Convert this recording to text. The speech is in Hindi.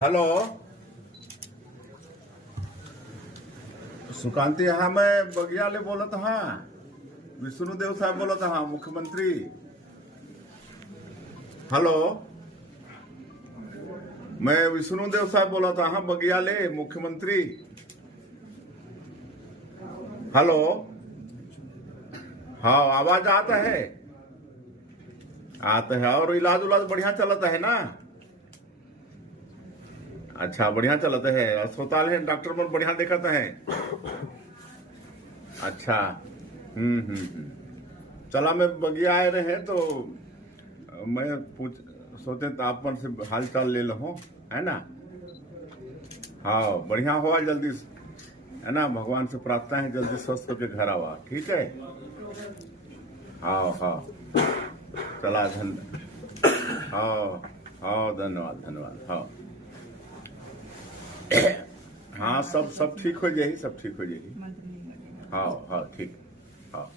हेलो सुकांती, हाँ मैं बगियाले बोलत हाँ। विष्णुदेव साहब बोलत हाँ, मुख्यमंत्री। हेलो, मैं विष्णुदेव साहब बोलत हाँ, बगियाले मुख्यमंत्री। हेलो, हाँ आवाज आता है? आता है। और इलाज उलाज बढ़िया चलता है ना? अच्छा, बढ़िया चलता है। अस्पताल है, डॉक्टर मन बढ़िया देखते हैं। अच्छा। चला, मैं बगिया आए रहे तो मैं पूछ सोचे तो आप मन से हाल चाल ले लो, है ना? हाँ, बढ़िया हुआ जल्दी, है ना? भगवान से प्रार्थना है जल्दी स्वस्थ होकर घर आवा, ठीक है? हाँ हाँ, चला हाँ हाँ, धन्यवाद धन्यवाद। हाँ हाँ, सब ठीक हो जाएगी, सब ठीक हो जाएगी। हाँ हाँ, ठीक। हाँ।